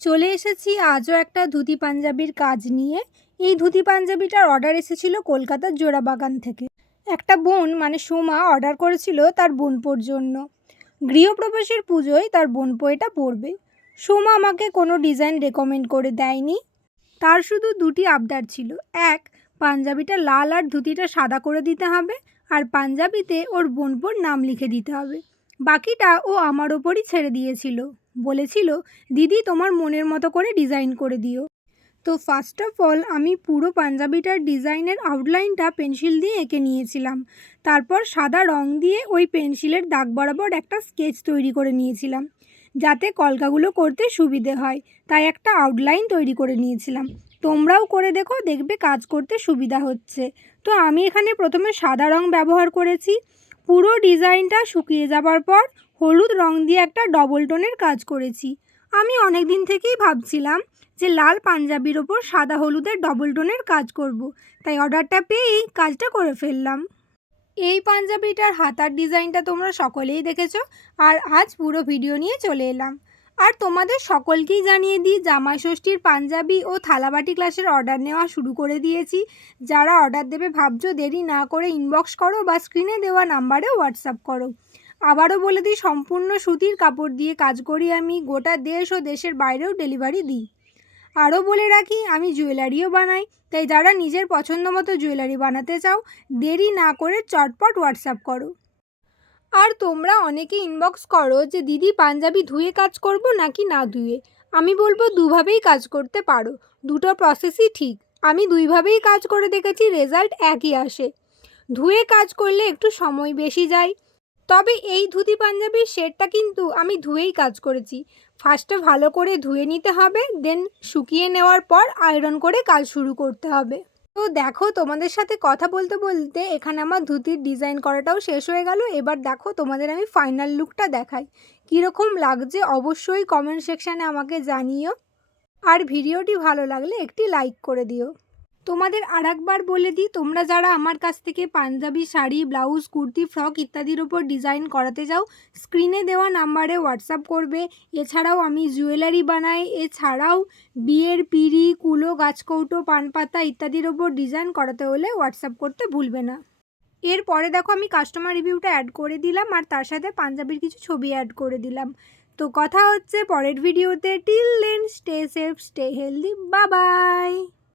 চলে এসেছি আজও একটা ধুতি পাঞ্জাবির কাজ নিয়ে। এই ধুতি পাঞ্জাবিটার অর্ডার এসেছিল কলকাতার জোড়াবাগান থেকে। একটা বোন মানে সোমা অর্ডার করেছিল তার বোনপোর জন্য। গৃহপ্রবেশের পুজোয় তার বোনপো এটা পরবে। সোমা আমাকে কোনো ডিজাইন রেকমেন্ড করে দেয়নি। তার শুধু দুটি আবদার ছিল। এক, পাঞ্জাবিটা লাল আর ধুতিটা সাদা করে দিতে হবে, আর পাঞ্জাবিতে ওর বোনপোর নাম লিখে দিতে হবে। বাকিটা ও আমার ওপরই ছেড়ে দিয়েছিল। বলেছিল, দিদি তোমার মনের মতো করে ডিজাইন করে দিও। তো ফার্স্ট অফ অল আমি পুরো পাঞ্জাবিটার ডিজাইনের আউটলাইনটা পেন্সিল দিয়ে এঁকে নিয়েছিলাম। তারপর সাদা রং দিয়ে ওই পেন্সিলের দাগ বরাবর একটা স্কেচ তৈরি করে নিয়েছিলাম, যাতে কলকাগুলো করতে সুবিধে হয়। তাই একটা আউটলাইন তৈরি করে নিয়েছিলাম। তোমরাও করে দেখো, দেখবে কাজ করতে সুবিধা হচ্ছে। তো আমি এখানে প্রথমে সাদা রং ব্যবহার করেছি। পুরো ডিজাইনটা শুকিয়ে যাবার পর হলুদ রং দিয়ে একটা ডবল টোনের কাজ করেছি। আমি অনেক দিন থেকেই ভাবছিলাম যে লাল পাঞ্জাবির ওপর সাদা হলুদের ডবল টোনের কাজ করব, তাই অর্ডারটা পেয়েই কাজটা করে ফেললাম। এই পাঞ্জাবিটার হাতার ডিজাইনটা তোমরা সকলেই দেখেছো, আর আজ পুরো ভিডিও নিয়ে চলে এলাম। আর তোমাদের সকলকেই জানিয়ে দিই, জামাই ষষ্ঠীর পাঞ্জাবি ও থালাবাটি ক্লাসের অর্ডার নেওয়া শুরু করে দিয়েছি। যারা অর্ডার দেবে ভাবছো, দেরি না করে ইনবক্স করো বা স্ক্রিনে দেওয়া নাম্বারে হোয়াটসঅ্যাপ করো। আবারও বলে দিই, সম্পূর্ণ সুতির কাপড় দিয়ে কাজ করি আমি। গোটা দেশ ও দেশের বাইরেও ডেলিভারি দিই। আরও বলে রাখি, আমি জুয়েলারিও বানাই। তাই যারা নিজের পছন্দ মতো জুয়েলারি বানাতে চাও, দেরি না করে চটপট হোয়াটসঅ্যাপ করো। আর তোমরা অনেকে ইনবক্স করো যে দিদি পাঞ্জাবি ধুয়ে কাজ করব নাকি না ধুয়ে। আমি বলবো দুভাবেই কাজ করতে পারো, দুটো প্রসেসই ঠিক। আমি দুইভাবেই কাজ করে দেখেছি, রেজাল্ট একই আসে। ধুয়ে কাজ করলে একটু সময় বেশি যায়। তবে এই ধুতি পাঞ্জাবির শেডটা কিন্তু আমি ধুয়েই কাজ করেছি। ফার্স্টে ভালো করে ধুয়ে নিতে হবে, দেন শুকিয়ে নেওয়ার পর আয়রন করে কাজ শুরু করতে হবে। তো দেখো, তোমাদের সাথে কথা বলতে বলতে এখানে আমার ধুতির ডিজাইন করাটাও শেষ হয়ে গেল। এবার দেখো, তোমাদের আমি ফাইনাল লুকটা দেখাই। কীরকম লাগছে অবশ্যই কমেন্ট সেকশানে আমাকে জানিও। আর ভিডিওটি ভালো লাগলে একটি লাইক করে দিও। তোমাদের আরেকবার বলে দিই, তোমরা যারা আমার কাছ থেকে পাঞ্জাবি শাড়ি, ব্লাউজ, কুর্তি, ফ্রক ইত্যাদির ওপর ডিজাইন করাতে যাও, স্ক্রিনে দেওয়া নাম্বারে হোয়াটসঅ্যাপ করবে। এছাড়াও আমি জুয়েলারি বানাই। এছাড়াও বিয়ের পিঁড়ি, কুলো, গাছকৌটো, পানপাতা ইত্যাদির ওপর ডিজাইন করাতে হলে হোয়াটসঅ্যাপ করতে ভুলবে না। এরপরে দেখো, আমি কাস্টমার রিভিউটা অ্যাড করে দিলাম, আর তার সাথে পাঞ্জাবির কিছু ছবি অ্যাড করে দিলাম। তো কথা হচ্ছে পরের ভিডিওতে। Till then stay safe, stay healthy, bye by.